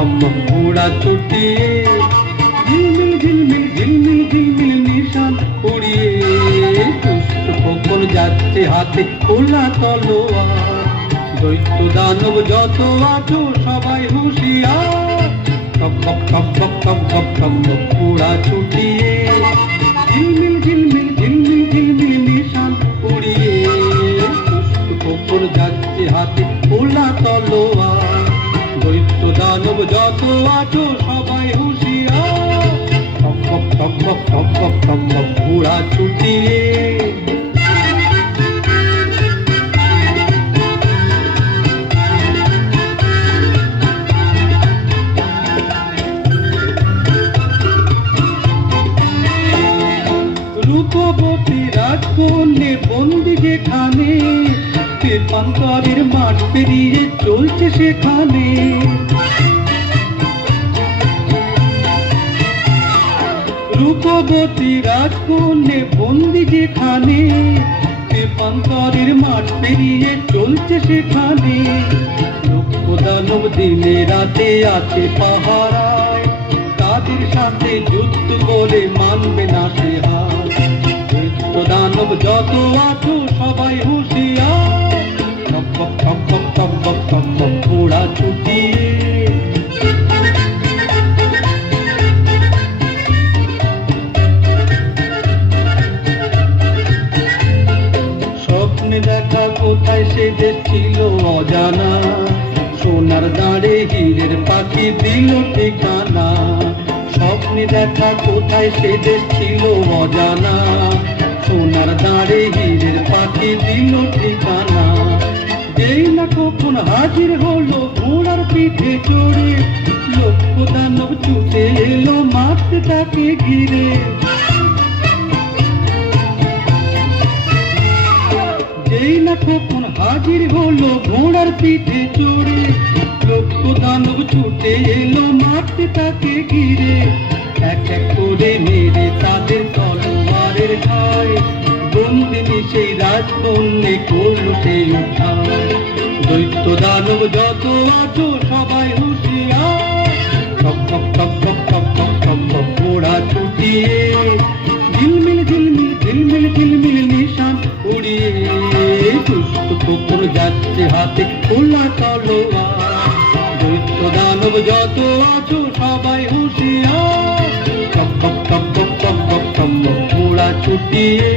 থম্বক ঘোড়া ছুটিয়ে ঝিলমিল ঝিলমিল ঝিলমিল ঝিলমিল নিশান উড়িয়ে দুষ্ট খোকন যাচ্ছে হাতে খোলা তলোয়ার। দৈত্য দানব যত আছো সবাই হুঁশিয়ার। টকবক টকবক টকবক টকবক ঘোড়া ছুটিয়ে ঝিলমিল ঝিলমিল ঝিলমিল ঝিলমিল নিশান উড়িয়ে দুষ্ট খোকন যাচ্ছে হাতে খোলা তলোয়ার। দৈত্য দানব যত আছো সবাই হুঁশিয়ার। টকবক টকবক টকবক টকবক ঘোড়া ছুটিয়ে রূপবতী রাজকন্যে বন্দি যেখানে পেপান্তরের মাঠ পেরিয়ে চলছে সেখানে। রূপবতী রাজকন্যে বন্দি যেখানে পেপান্তরের মাঠ পেরিয়ে চলছে সেখানে। লক্ষ দানব দিনে রাতে আছে পাহারায়, তাদের সাথে যুদ্ধ করে মানবে না সে হার। লক্ষ দানব যত আছো সবাই হুঁশিয়ার। টকবক টকবক টকবক টকবক ঘোড়া ছুটিয়ে স্বপ্নে দেখা কোথায় সে দেশ ছিল অজানা। সোনার দাঁড়ে হীরের পাখি দিল ঠিকানা। স্বপ্নে দেখা কোথায় সে দেশ ছিল অজানা। সোনার দাঁড়ে হীরের পাখি দিল ঠিকানা। যেই না কখন হাজির হলো ঘোড়ার পিঠে চড়ে, লক্ষ দানব ছুটে এলো মারতে তাকে ঘিরে। যেই না কখন হাজির হলো ঘোড়ার পিঠে চড়ে, লক্ষ দানব ছুটে এলো মারতে তাকে ঘিরে। এক এক করে মেরে তাদের তলোয়ারের ঘায়, বন্দিনী সেই রাজকন্যে করলো সেই উদ্ধার। দৈত্য দানব যত আছো সবাই হুঁশিয়ার। টকবক টকবক টকবক টকবক ঘোড়া ছুটিয়ে ঝিলমিল ঝিলমিল ঝিলমিল ঝিলমিল নিশান উড়িয়ে দুষ্ট খোকন যাচ্ছে হাতে খোলা তলোয়ার। দৈত্য দানব যত আছো সবাই হুঁশিয়ার। টকবক টকবক টকবক টকবক ঘোড়া ছুটিয়ে